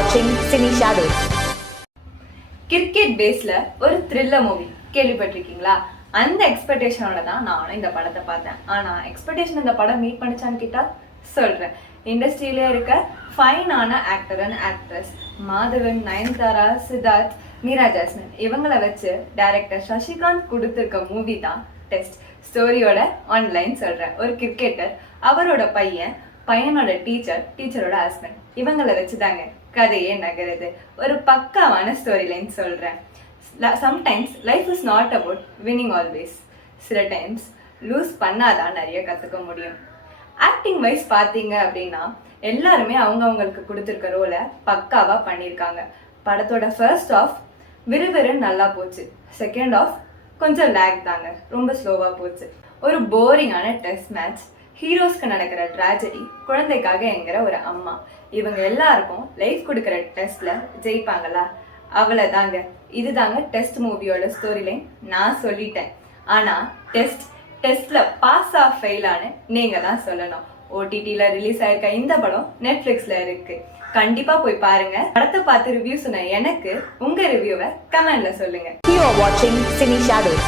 watching Cine Shadows. Cricket பேஸ்ல ஒரு thriller movie கேள்விப்பட்டிருக்கீங்களா? அந்த எக்ஸ்பெக்டேஷனோட தான் நானும் இந்த படத்தை பார்த்தேன். ஆனா எக்ஸ்பெக்டேஷன் இந்த படம் மீட் பண்ணிச்சான்னு கேட்டா சொல்றேன். இண்டஸ்ட்ரியில இருக்க ஃபைனான actor and actress Madhavan, Nayanthara, Siddharth, Meera Jasmine இவங்களை வச்சு டைரக்டர் சசிகாந்த் கொடுத்திருக்க மூவி தான் டெஸ்ட். ஸ்டோரியோட ஆன்லைன் சொல்றேன். ஒரு கிரிக்கெட்டர், அவரோட பையனோட டீச்சரோட ஹஸ்பண்ட் இவங்களை வச்சுதாங்க கதையே நகருது. ஒரு பக்காவான ஸ்டோரி லைன் சொல்றேன். Sometimes life is not about winning always. சில டைம்ஸ் லூஸ் பண்ணாதான் நிறைய கற்றுக்க முடியும். ஆக்டிங் வைஸ் பார்த்தீங்க அப்படின்னா எல்லாருமே அவங்களுக்கு கொடுத்துருக்க ரோலை பக்காவா பண்ணியிருக்காங்க. படத்தோட ஃபர்ஸ்ட் ஆஃப் விறுவிறுன்னு நல்லா போச்சு. செகண்ட் ஆஃப் கொஞ்சம் லேக் தாங்க, ரொம்ப ஸ்லோவாக போச்சு. ஒரு போரிங்கான டெஸ்ட் மேட்ச், ஹீரோஸ்க்கு நடக்கிற ட்ராஜடி, குழந்தைக்காக என்கிற ஒரு அம்மா, இவங்க எல்லாருக்கும் லைஃப் கொடுக்குற டெஸ்ட்ல ஜெயிப்பாங்களா? அவ்வளோதாங்க. இதுதாங்க டெஸ்ட் மூவியோட ஸ்டோரி லைன். நான் சொல்லிட்டேன். ஆனா டெஸ்ட்ல பாஸ் ஆஃப் ஃபெயிலானு நீங்க தான் சொல்லணும். OTTல ரிலீஸ் ஆயிருக்க இந்த படம் நெட்ஃபிளிக்ஸ்ல இருக்கு. கண்டிப்பா போய் பாருங்க. படத்தை பார்த்து ரிவ்யூ சொன்ன எனக்கு உங்க ரிவ்யூவை கமெண்ட்ல சொல்லுங்க. You are watching Cine Shadows.